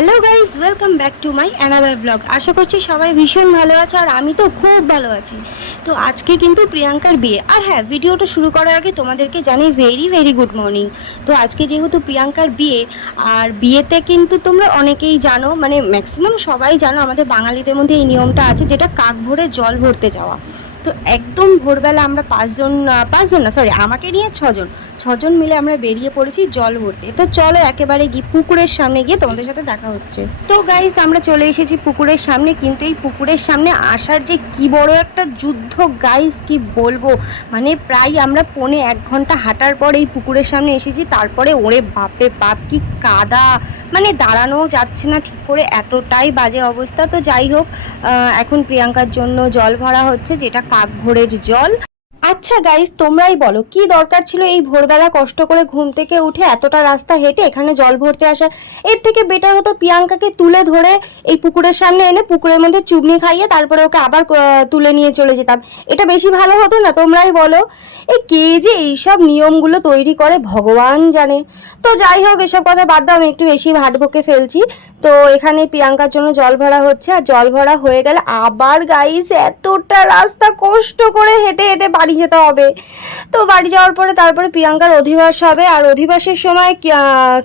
Hello guys welcome back to my another blog আশা করছি সবাই ভীষণ ভালো আছে আর আমি তো খুব ভালো আছি। তো আজকে কিন্তু প্রিয়াঙ্কার বিয়ে। আর হ্যাঁ ভিডিওটা শুরু করার আগে তোমাদেরকে জানি ভেরি ভেরি গুড মর্নিং তো আজকে যেহেতু প্রিয়াঙ্কার বিয়ে, আর বিয়েতে কিন্তু তোমরা অনেকেই জানো মানে ম্যাক্সিমাম সবাই জানো আমাদের বাঙালিদের মধ্যে এই নিয়মটা আছে যেটা কাক ভরে জল ভরতে যাওয়া। তো একদম ভোরবেলা আমরা পাঁচজন পাঁচজন না সরি আমাকে নিয়ে ছজন। ছজন মিলে আমরা বেরিয়ে পড়েছি জল ভরতে। তো চলো একেবারে গিয়ে পুকুরের সামনে গিয়ে তোমাদের সাথে দেখা হচ্ছে। তো গাইস আমরা চলে এসেছি পুকুরের সামনে। কিন্তু এই পুকুরের সামনে আসার যে কি বড় একটা যুদ্ধ গাইস কি বলব? মানে প্রায় আমরা পৌনে এক ঘণ্টা হাঁটার পর এই পুকুরের সামনে এসেছি। তারপরে ওরে বাপরে বাপ, কি কাদা। মানে দাঁড়ানোও যাচ্ছে না ঠিক করে এতটাই বাজে অবস্থা। তো যাই হোক এখন প্রিয়াঙ্কার জন্য জল ভরা হচ্ছে, যেটা কাক ভোরের জল। আচ্ছা গাইস তোমরাই বলো, কি দরকার ছিল এই ভোরবেলা কষ্ট করে ঘুম থেকে উঠে এতটা রাস্তা হেঁটে এখানে জল ভরতে আসার এর থেকে বেটার হতো প্রিয়াঙ্কাকে তুলে ধরে এই পুকুরের সামনে এনে পুকুরের মধ্যে চুবনি খাইয়ে তারপরে ওকে আবার তুলে নিয়ে চলে যেতাম। এটা বেশি ভালো হতো না, তোমরাই বলো। এই কে যে এইসব নিয়মগুলো তৈরি করে, ভগবান জানে। তো যাই হোক, এসব কথা বাদ দাও, আমি একটু বেশি ভাট বকে ফেলছি। তো এখানে প্রিয়াঙ্কার জন্য জল ভরা হচ্ছে আর জল ভরা হয়ে গেলে আবার গাইস এতটা রাস্তা কষ্ট করে হেঁটে হেঁটে বাড়ি যেতে হবে। তো বাড়ি যাওয়ার পরে তারপরে প্রিয়াঙ্কার অধিবাস হবে আর অধিবাসের সময়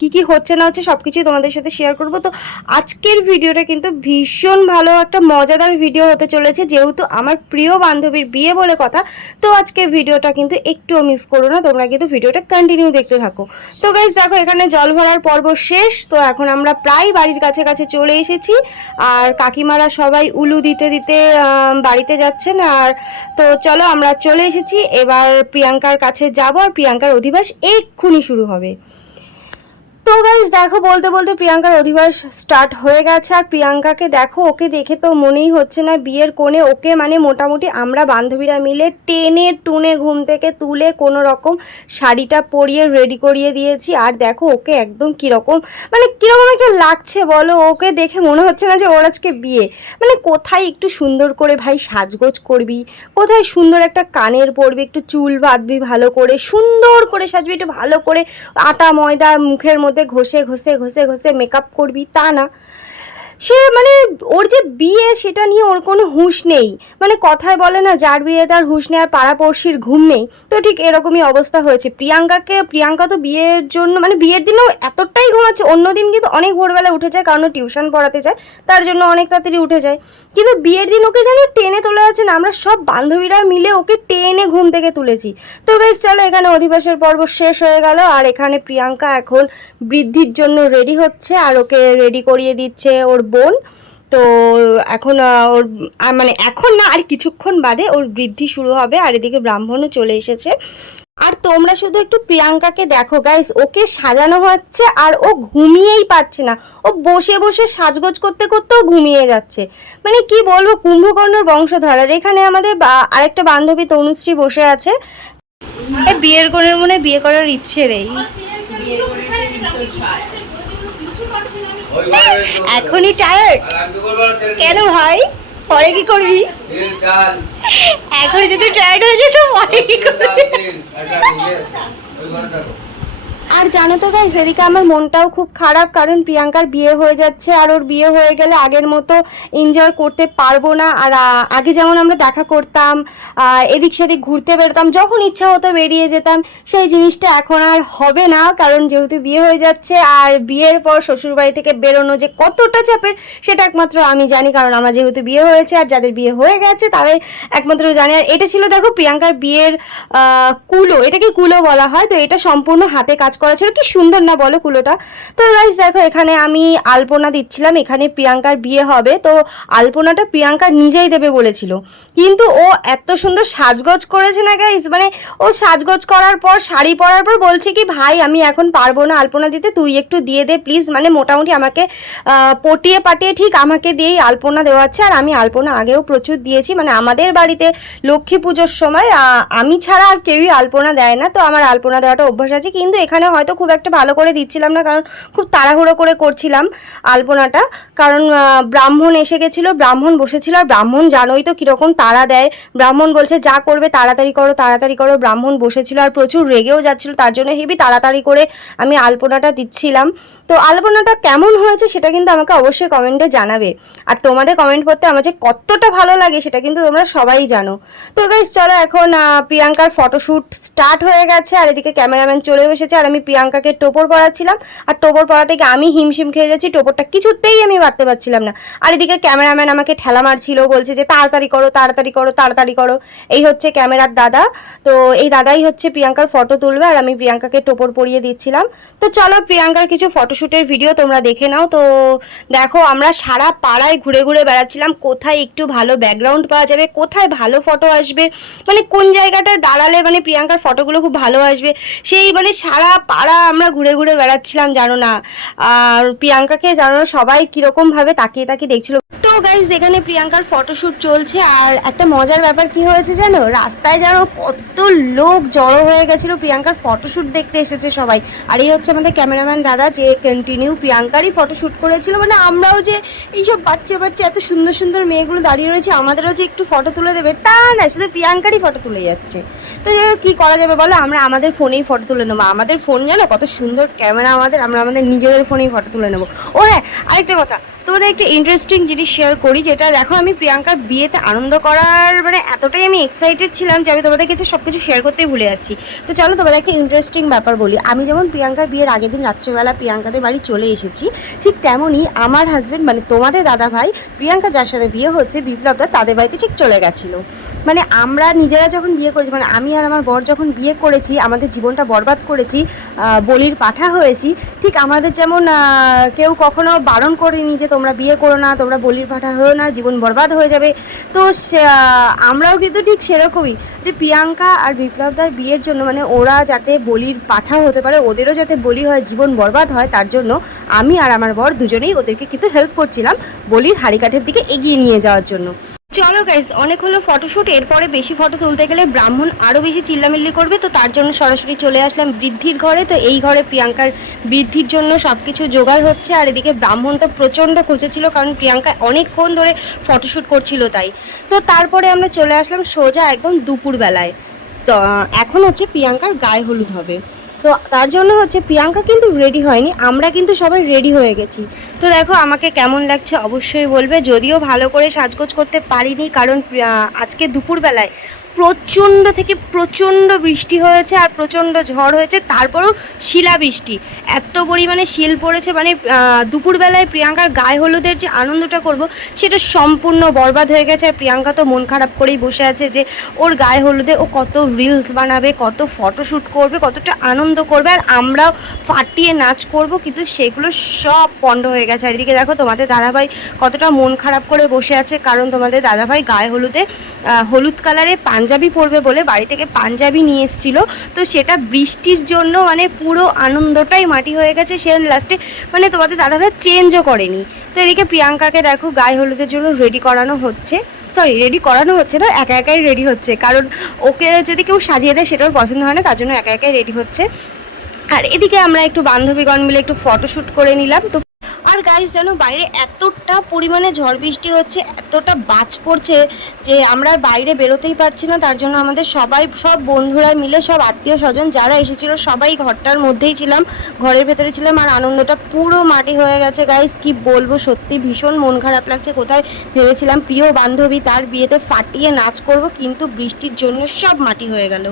কি কি হচ্ছে না হচ্ছে সব কিছুই তোমাদের সাথে শেয়ার করব। তো আজকের ভিডিওটা কিন্তু ভীষণ ভালো একটা মজাদার ভিডিও হতে চলেছে, যেহেতু আমার প্রিয় বান্ধবীর বিয়ে বলে কথা, তো আজকের ভিডিওটা কিন্তু একটুও মিস করো না, তোমরা কিন্তু ভিডিওটা কন্টিনিউ দেখতে থাকো। তো গাইজ দেখো এখানে জল ভরার পর্ব শেষ, তো এখন আমরা প্রায় বাড়ির কাছে কাছে চলে এসেছি। আর কাকিমারা সবাই উলু দিতে দিতে বাড়িতে যাচ্ছেন। আর তো চলো আমরা চলে এসেছি। এবার প্রিয়াঙ্কার কাছে যাব আর প্রিয়াঙ্কার অধিবাস এক্ষুনি শুরু হবে। তো গাইজ দেখো, বলতে বলতে প্রিয়াঙ্কার অধিবাস স্টার্ট হয়ে গেছে। আর প্রিয়াঙ্কাকে দেখো, ওকে দেখে তো মনেই হচ্ছে না বিয়ের কোণে। ওকে মানে মোটামুটি আমরা বান্ধবীরা মিলে টেনে টুনে ঘুম থেকে তুলে কোনো রকম শাড়িটা পরিয়ে রেডি করিয়ে দিয়েছি। আর দেখো, ওকে একদম কীরকম মানে কীরকম একটা লাগছে বলো? ওকে দেখে মনে হচ্ছে না যে ওর আজকে বিয়ে। মানে কোথায় একটু সুন্দর করে ভাই সাজগোজ করবি? কোথায় সুন্দর একটা কানের পরবি? একটু চুল বাঁধবি ভালো করে, সুন্দর করে সাজবি, একটু ভালো করে আটা, ময়দা, মুখের মধ্যে ঘষে ঘষে ঘষে ঘষে মেকআপ করবি তা না। সে মানে ওর যে বিয়ে, সেটা নিয়ে ওর কোনো হুঁশ নেই। মানে কথায় বলে না, যার বিয়ে তার হুঁশ নেই, আর পাড়াপড়শির ঘুম নেই। তো ঠিক এরকমই অবস্থা হয়েছে। প্রিয়াঙ্কাকে, প্রিয়াঙ্কা তো বিয়ের জন্য মানে বিয়ের দিনেও এতটাই ঘুমাচ্ছে অন্য দিন কিন্তু অনেক ভোরবেলা উঠে যায়, কারণ টিউশন পড়াতে যায়, তার জন্য অনেক তাড়াতাড়ি উঠে যায়। কিন্তু বিয়ের দিন ওকে যেন টেনে তোলা আছে না, আমরা সব বান্ধবীরা মিলে ওকে টেনে ঘুম থেকে তুলেছি। তো গাইজ চলো এখানে অধিবাসের পর্ব শেষ হয়ে গেল, আর এখানে প্রিয়াঙ্কা এখন বৃদ্ধির জন্য রেডি হচ্ছে, আর ওকে রেডি করিয়ে দিচ্ছে ওর বোন। তো এখন ওর মানে এখন না, আর কিছুক্ষণ বাদে ওর বৃদ্ধি শুরু হবে আর এদিকে ব্রাহ্মণও চলে এসেছে। আর তোমরা শুধু একটু প্রিয়াঙ্কাকে দেখো গাইস ওকে সাজানো হচ্ছে আর ও ঘুমিয়েই পারছে না। ও বসে বসে সাজগোজ করতে করতেও ঘুমিয়ে যাচ্ছে। মানে কি বলব, কুম্ভকর্ণর বংশধর আর এখানে আমাদের আরেকটা বান্ধবী তনুশ্রী বসে আছে। বিয়ের কোণের মনে বিয়ে করার ইচ্ছে নেই। এখনই টায়ার্ড কেন ভাই? পরে কি করবি? এখন যদি টায়ার্ড হয়ে যেত পরে কি করবি? আর জানো তো গাইস এদিকে আমার মনটাও খুব খারাপ, কারণ প্রিয়াঙ্কার বিয়ে হয়ে যাচ্ছে আর ওর বিয়ে হয়ে গেলে আগের মতো এনজয় করতে পারব না। আর আগে যেমন আমরা দেখা করতাম এদিক সেদিক ঘুরতে বেরোতাম, যখন ইচ্ছা হতো বেরিয়ে যেতাম, সেই জিনিসটা এখন আর হবে না, কারণ যেহেতু বিয়ে হয়ে যাচ্ছে আর বিয়ের পর শ্বশুরবাড়ি থেকে বেরোনো যে কতটা চাপের, সেটা একমাত্র আমি জানি, কারণ আমার যেহেতু বিয়ে হয়েছে আর যাদের বিয়ে হয়ে গেছে, তারাই একমাত্র জানে। আর এটা ছিল, দেখো, প্রিয়াঙ্কার বিয়ের কুলো, এটাকে কুলো বলা হয়, তো এটা সম্পূর্ণ হাতে কাজ করা ছিল। কি সুন্দর না বলো কুলোটা। তো গাইজ দেখো, এখানে আমি আলপনা দিচ্ছিলাম। এখানে প্রিয়াঙ্কার বিয়ে হবে। তো আলপনাটা প্রিয়াঙ্কা নিজেই দেবে বলেছিল। কিন্তু ও এত সুন্দর সাজগোজ করেছে না গাইজ মানে ও সাজগোজ করার পর, শাড়ি পরার পর বলছে কি, ভাই, আমি এখন পারব না আলপনা দিতে। তুই একটু দিয়ে দে প্লিজ মানে মোটামুটি আমাকে পটিয়ে পাটিয়ে ঠিক আমাকে দিয়েই আলপনা দেওয়াচ্ছে আর আমি আলপনা আগেও প্রচুর দিয়েছি। মানে আমাদের বাড়িতে লক্ষ্মী পুজোর সময় আমি ছাড়া আর কেউই আলপনা দেয় না। তো আমার আলপনা দেওয়াটা অভ্যাস আছে। কিন্তু এখানে হয়তো খুব একটা ভালো করে দিচ্ছিলাম না, কারণ খুব তাড়াহুড়ো করে করছিলাম আলপনাটা। কারণ ব্রাহ্মণ এসে গেছিল, ব্রাহ্মণ বসেছিল, আর ব্রাহ্মণ জানোই তো কীরকম তাড়া দেয়। ব্রাহ্মণ বলছে, যা করবে তাড়াতাড়ি করো তাড়াতাড়ি করো। ব্রাহ্মণ বসেছিল আর প্রচুর রেগেও যাচ্ছিল, তার জন্য হেবি তাড়াতাড়ি করে আমি আলপনাটা দিচ্ছিলাম। তো আলপনাটা কেমন হয়েছে সেটা কিন্তু আমাকে অবশ্যই কমেন্টে জানাবে। আর তোমাদের কমেন্ট করতে আমার যে কতটা ভালো লাগে সেটা কিন্তু তোমরা সবাই জানো। তো গাইজ চলো এখন প্রিয়াঙ্কার ফটোশ্যুট স্টার্ট হয়ে গেছে, আর এদিকে ক্যামেরাম্যান চলে এসেছে, আর আমি প্রিয়াঙ্কাকে টোপর পড়াচ্ছিলাম আর টোপর পড়া থেকে আমি হিমশিম খেয়ে যাচ্ছি, টোপরটা কিছুতেই আমি বাঁধতে পারছিলাম না। আর এদিকে ক্যামেরাম্যান আমাকে ঠেলা মারছিল, বলছে যে, তাড়াতাড়ি করো তাড়াতাড়ি করো তাড়াতাড়ি করো। এই হচ্ছে ক্যামেরার দাদা। তো এই দাদাই হচ্ছে প্রিয়াঙ্কার ফটো তুলবে, আর আমি প্রিয়াঙ্কাকে টোপর পরিয়ে দিচ্ছিলাম। তো চলো প্রিয়াঙ্কার কিছু ফটোশ্যুটের ভিডিও তোমরা দেখে নাও। তো দেখো, আমরা সারা পাড়ায় ঘুরে ঘুরে বেড়াচ্ছিলাম, কোথায় একটু ভালো ব্যাকগ্রাউন্ড পাওয়া যাবে, কোথায় ভালো ফটো আসবে মানে কোন জায়গাটায় দাঁড়ালে মানে প্রিয়াঙ্কার ফটোগুলো খুব ভালো আসবে, সেই মানে সারা পাড়া আমরা ঘুরে ঘুরে বেড়াচ্ছিলাম, জানো না। আর প্রিয়াঙ্কাকে জানো না, সবাই কীরকমভাবে তাকিয়ে তাকিয়ে দেখছিল। গাইজ এখানে প্রিয়াঙ্কার ফটোশ্যুট চলছে আর একটা মজার ব্যাপার কি হয়েছে জানো? রাস্তায় যেন কত লোক জড়ো হয়ে গেছিল প্রিয়াঙ্কার ফটোশ্যুট দেখতে এসেছে সবাই। আর এই হচ্ছে আমাদের ক্যামেরাম্যান দাদা, যে কন্টিনিউ প্রিয়াঙ্কারই ফটোশ্যুট করেছিল। মানে আমরাও যে এইসব বাচ্চা বাচ্চা এত সুন্দর সুন্দর মেয়েগুলো দাঁড়িয়ে রয়েছে, আমাদেরও যে একটু ফটো তুলে দেবে, তা না, শুধু প্রিয়াঙ্কারই ফটো তুলে যাচ্ছে। তো কি করা যাবে বলো? আমরা আমাদের ফোনেই ফটো তুলে নেব। আমাদের ফোন জানো কত সুন্দর ক্যামেরা আমাদের, আমরা আমাদের নিজেদের ফোনেই ফটো তুলে নেব। ও হ্যাঁ আরেকটা কথা, তোমাদের একটা ইন্টারেস্টিং জিনিস শেয়ার করি, যেটা দেখো আমি প্রিয়াঙ্কার বিয়েতে আনন্দ করার মানে এতটাই আমি এক্সাইটেড ছিলাম যে আমি তোমাদের কাছে সব কিছু শেয়ার করতেই ভুলে যাচ্ছি। তো চলো তোমাদের একটা ইন্টারেস্টিং ব্যাপার বলি। আমি যেমন প্রিয়াঙ্কার বিয়ের আগের দিন রাত্রেবেলা প্রিয়াঙ্কাদের বাড়ি চলে এসেছি, ঠিক তেমনই আমার হাজব্যান্ড মানে তোমাদের দাদা ভাই, প্রিয়াঙ্কা যার সাথে বিয়ে হচ্ছে, বিপ্লবদা তাদের বাড়িতে ঠিক চলে গেছিল। মানে আমরা নিজেরা যখন বিয়ে করেছি মানে আমি আর আমার বর যখন বিয়ে করেছি, আমাদের জীবনটা বরবাদ করেছি বলির পাঠা হয়েছি, ঠিক আমাদের যেমন কেউ কখনো বারণ করেনি যে তোমরা বিয়ে করো না, তোমরা বলির পাঠা হয়েও না, জীবন বরবাদ হয়ে যাবে। তো আমরাও কিন্তু ঠিক সেরকমই। যে প্রিয়াঙ্কা আর বিপ্লবদার বিয়ের জন্য মানে ওরা যাতে বলির পাঠা হতে পারে, ওদেরও যাতে বলি হয়, জীবন বরবাদ হয়, তার জন্য আমি আর আমার বর দুজনেই ওদেরকে কিন্তু হেল্প করছিলাম বলির হাড়িকাঠের দিকে এগিয়ে নিয়ে যাওয়ার জন্য। চলো গাইস অনেক হলো ফটোশ্যুট এরপরে বেশি ফটো তুলতে গেলে ব্রাহ্মণ আরও বেশি চিল্লামিল্লি করবে, তো তার জন্য সরাসরি চলে আসলাম বৃদ্ধির ঘরে। তো এই ঘরে প্রিয়াঙ্কার বৃদ্ধির জন্য সব কিছু জোগাড় হচ্ছে, আর এদিকে ব্রাহ্মণ তো প্রচণ্ড খুঁজেছিল, কারণ প্রিয়াঙ্কা অনেকক্ষণ ধরে ফটোশ্যুট করছিল তাই। তো তারপরে আমরা চলে আসলাম সোজা একদম দুপুরবেলায়। তো এখন হচ্ছে প্রিয়াঙ্কার গায়ে হলুদ হবে। তো তার জন্য হচ্ছে প্রিয়াঙ্কা কিন্তু রেডি হয়নি, আমরা কিন্তু সবাই রেডি হয়ে গেছি। তো দেখো আমাকে কেমন লাগছে অবশ্যই বলবে, যদিও ভালো করে সাজগোজ করতে পারিনি, কারণ আজকে দুপুরবেলায় প্রচণ্ড থেকে প্রচণ্ড বৃষ্টি হয়েছে আর প্রচণ্ড ঝড় হয়েছে, তারপরেও শিলাবৃষ্টি। এত পরিমাণে শিল পড়েছে মানে দুপুরবেলায় প্রিয়াঙ্কার গায়ে হলুদের যে আনন্দটা করব, সেটা সম্পূর্ণ বরবাদ হয়ে গেছে। আর প্রিয়াঙ্কা তো মন খারাপ করেই বসে আছে যে, ওর গায়ে হলুদে ও কত রিলস বানাবে, কত ফটোশ্যুট করবে, কতটা আনন্দ করবে, আর আমরাও ফাটিয়ে নাচ করব, কিন্তু সেগুলো সব পণ্ড হয়ে গেছে। আর এদিকে দেখো, তোমাদের দাদাভাই কতটা মন খারাপ করে বসে আছে, কারণ তোমাদের দাদাভাই গায়ে হলুদে হলুদ কালারে পাঞ্জাবি পরবে বলে বাড়ি থেকে পাঞ্জাবি নিয়ে এসেছিল। তো সেটা বৃষ্টির জন্য মানে পুরো আনন্দটাই মাটি হয়ে গেছে। সে লাস্টে মানে তোমাদের দাদাভাই চেঞ্জও করেনি। তো এদিকে প্রিয়াঙ্কাকে দেখো গায়ে হলুদের জন্য রেডি করানো হচ্ছে। সরি রেডি করানো হচ্ছে না, একা একাই রেডি হচ্ছে। কারণ ওকে যদি কেউ সাজিয়ে দেয়, সেটাও পছন্দ হয় না, তার জন্য একা একাই রেডি হচ্ছে। আর এদিকে আমরা একটু বান্ধবীগণ মিলে একটু ফটোশ্যুট করে নিলাম। তো আর গাইস যেন বাইরে এতটা পরিমাণে ঝড় বৃষ্টি হচ্ছে, এতটা বাজ পড়ছে যে আমরা বাইরে বেরোতেই পারছি না। তার জন্য আমাদের সবাই, সব বন্ধুরা মিলে, সব আত্মীয় স্বজন যারা এসেছিল, সবাই ঘরটার মধ্যেই ছিলাম, ঘরের ভেতরে ছিলাম আর আনন্দটা পুরো মাটি হয়ে গেছে। গাইস কি বলব, সত্যি ভীষণ মন খারাপ লাগছে। কোথায় ভেবেছিলাম, প্রিয় বান্ধবী তার বিয়েতে ফাটিয়ে নাচ করব, কিন্তু বৃষ্টির জন্য সব মাটি হয়ে গেল।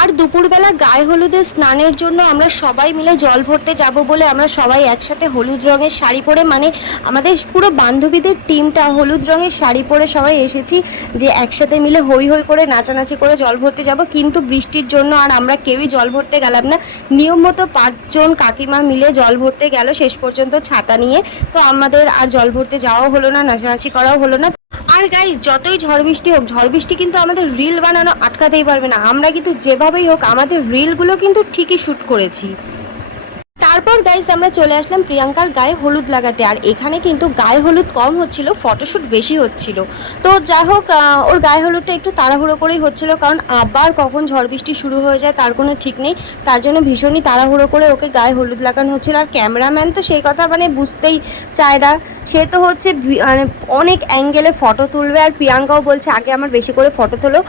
আর দুপুরবেলা গায়ে হলুদের স্নানের জন্য আমরা সবাই মিলে জল ভরতে যাব বলে আমরা সবাই একসাথে হলুদ রঙের শাড়ি পরে মানে আমাদের পুরো বান্ধবীদের টিমটা হলুদ রঙের শাড়ি পরে সবাই এসেছি যে একসাথে মিলে হই হই করে নাচানাচি করে জল ভরতে যাব। কিন্তু বৃষ্টির জন্য আর আমরা কেউই জল ভরতে গেলাম না। নিয়ম মতো পাঁচজন কাকিমা মিলে জল ভরতে গেল, শেষ পর্যন্ত ছাতা নিয়ে। তো আমাদের আর জল ভরতে যাওয়াও হলো না, নাচানাচি করাও হলো না। আর গাইজ যতই ঝড় বৃষ্টি হোক, ঝড় বৃষ্টি কিন্তু আমাদের রিল বানানো আটকাতেই পারবে না। আমরা কিন্তু যেভাবেই হোক, আমাদের রিলগুলো কিন্তু ঠিকই শ্যুট করেছি। তারপর গাইস আমরা চলে আসলাম প্রিয়াঙ্কার গায়ে হলুদ লাগাতে। আর এখানে কিন্তু গায়ে হলুদ কম হচ্ছিল ফটোশ্যুট বেশি হচ্ছিল। তো যাই হোক ওর গায়ে হলুদটা একটু তাড়াহুড়ো করেই হচ্ছিল, কারণ আবার কখন ঝড় বৃষ্টি শুরু হয়ে যায় তার কোনো ঠিক নেই। তার জন্য ভীষণই তাড়াহুড়ো করে ওকে গায়ে হলুদ লাগানো হচ্ছিল। আর ক্যামেরাম্যান তো সেই কথা মানে বুঝতেই চায় না। সে তো হচ্ছে মানে অনেক অ্যাঙ্গেলে ফটো তুলবে। আর প্রিয়াঙ্কাও বলছে, আগে আমার বেশি করে ফটো তোলো।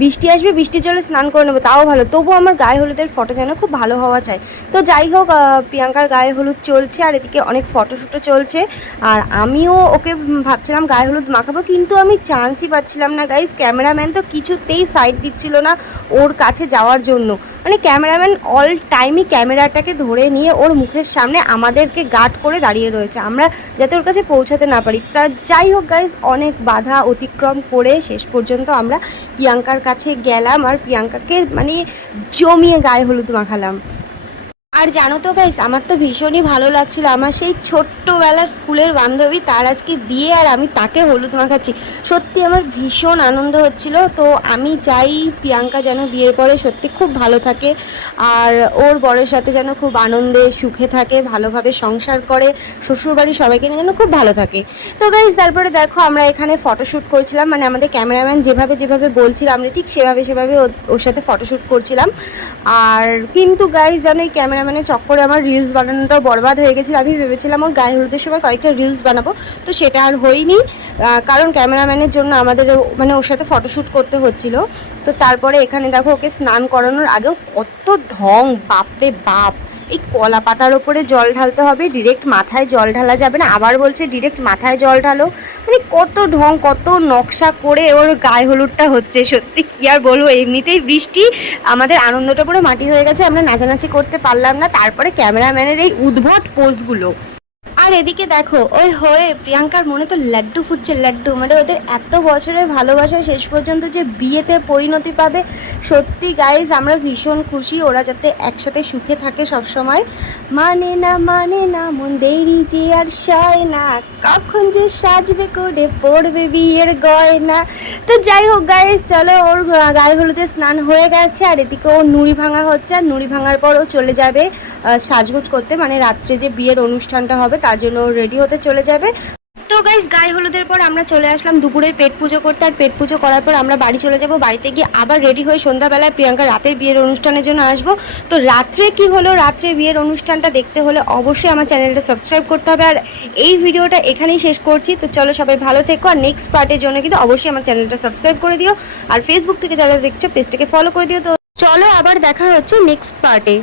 বৃষ্টি আসবে, বৃষ্টির জলে স্নান করে নেব, তাও ভালো। তবুও আমার গায়ে হলুদের ফটো যেন খুব ভালো হওয়া চাই। তো যাই হোক প্রিয়াঙ্কার গায়ে হলুদ চলছে আর এদিকে অনেক ফটোশ্যুটও চলছে। আর আমিও ওকে ভাবছিলাম গায়ে হলুদ মাখাবো, কিন্তু আমি চান্সই পাচ্ছিলাম না গাইস ক্যামেরাম্যান তো কিছুতেই সাইড দিচ্ছিল না ওর কাছে যাওয়ার জন্য। মানে ক্যামেরাম্যান অল টাইমই ক্যামেরাটাকে ধরে নিয়ে ওর মুখের সামনে আমাদেরকে গার্ড করে দাঁড়িয়ে রয়েছে। আমরা যাতে ওর কাছে পৌঁছাতে না পারি। তা যাই হোক গাইস অনেক বাধা অতিক্রম করে শেষ পর্যন্ত আমরা প্রিয়াঙ্কার কাছে গেলাম। আর প্রিয়াঙ্কাকে মানে জমিয়ে গায়ে হলুদ মাখালাম। আর জানো তো গাইস আমার তো ভীষণই ভালো লাগছিল। আমার সেই ছোট্টবেলার স্কুলের বান্ধবী, তার আজকে বিয়ে আর আমি তাকে হলুদ মাখাচ্ছি। সত্যি আমার ভীষণ আনন্দ হচ্ছিল। তো আমি চাই প্রিয়াঙ্কা যেন বিয়ের পরে সত্যি খুব ভালো থাকে আর ওর বরের সাথে যেন খুব আনন্দে, সুখে থাকে, ভালোভাবে সংসার করে, শ্বশুরবাড়ির সবাইকে নিয়ে যেন খুব ভালো থাকে। তো গাইস তারপরে দেখো আমরা এখানে ফটোশ্যুট করছিলাম। মানে আমাদের ক্যামেরাম্যান যেভাবে যেভাবে বলছিলাম আমরা ঠিক সেভাবে সেভাবে ওর- সাথে ফটোশ্যুট করছিলাম। আর কিন্তু গাইস যেন এই ক্যামেরাম্যানের চক্করে আমার রিলস বানানোটাও বরবাদ হয়ে গেছিল। আমি ভেবেছিলাম ওর গায়ে হলুদের সময় কয়েকটা রিলস বানাবো। তো সেটা আর হয়নি। কারণ ক্যামেরাম্যানের জন্য আমাদের মানে ওর সাথে ফটোশ্যুট করতে হচ্ছিল। তো তারপরে এখানে দেখো ওকে স্নান করানোর আগেও কত ঢং। বাপরে বাপ! এই কলা পাতার ওপরে জল ঢালতে হবে ডিরেক্ট মাথায় জল ঢালা যাবে না। আবার বলছে ডিরেক্ট মাথায় জল ঢালো। মানে কত ঢং, কত নকশা করে ওর গায়ে হলুদটা হচ্ছে, সত্যি কী আর বলব? এমনিতেই বৃষ্টি, আমাদের আনন্দটা পুরো মাটি হয়ে গেছে, আমরা নাচানাচি করতে পারলাম না। তারপরে ক্যামেরাম্যানের এই উদ্ভট পোজগুলো আর এদিকে দেখো, ওই হয়ে প্রিয়াঙ্কার মনে তো লাড্ডু ফুটছে, লাড্ডু। মানে ওদের এত বছরের ভালোবাসা, শেষ পর্যন্ত যে বিয়েতে পরিণতি পাবে, সত্যি গাইজ আমরা ভীষণ খুশি। ওরা যাতে একসাথে সুখে থাকে সব সময় মানে না মানে না, মন দেরি যে আর সয় না। কখন যে সাজবে করে পড়বে বিয়ের গয়না। তো যাই হোক গাইজ চলো ওর গায়ে হলুদে স্নান হয়ে গেছে, আর এদিকে ও নুড়ি ভাঙা হচ্ছে, আর নুড়ি ভাঙার পর ও চলে যাবে সাজগোজ করতে। মানে রাত্রে যে বিয়ের অনুষ্ঠানটা হবে তার জন্য রেডি হতে চলে যাবে। তো গাইজ গায়ে হলুদের পর আমরা চলে আসলাম দুপুরের পেট পুজো করতে। আর পেট পুজো করার পর আমরা বাড়ি চলে যাব। বাড়িতে গিয়ে আবার রেডি হয়ে সন্ধ্যাবেলায় প্রিয়াঙ্কা রাতের বিয়ের অনুষ্ঠানের জন্য আসব। তো রাত্রে কি হলো? রাত্রে বিয়ের অনুষ্ঠানটা দেখতে হলে অবশ্যই আমার চ্যানেলটা সাবস্ক্রাইব করতে হবে। আর এই ভিডিওটা এখানেই শেষ করছি। তো চলো সবাই ভালো থেকো। আর নেক্সট পার্টের জন্য কিন্তু অবশ্যই আমার চ্যানেলটা সাবস্ক্রাইব করে দিও। আর ফেসবুক থেকে যারা দেখছ পেজটাকে ফলো করে দিও। তো চলো আবার দেখা হচ্ছে নেক্সট পার্টে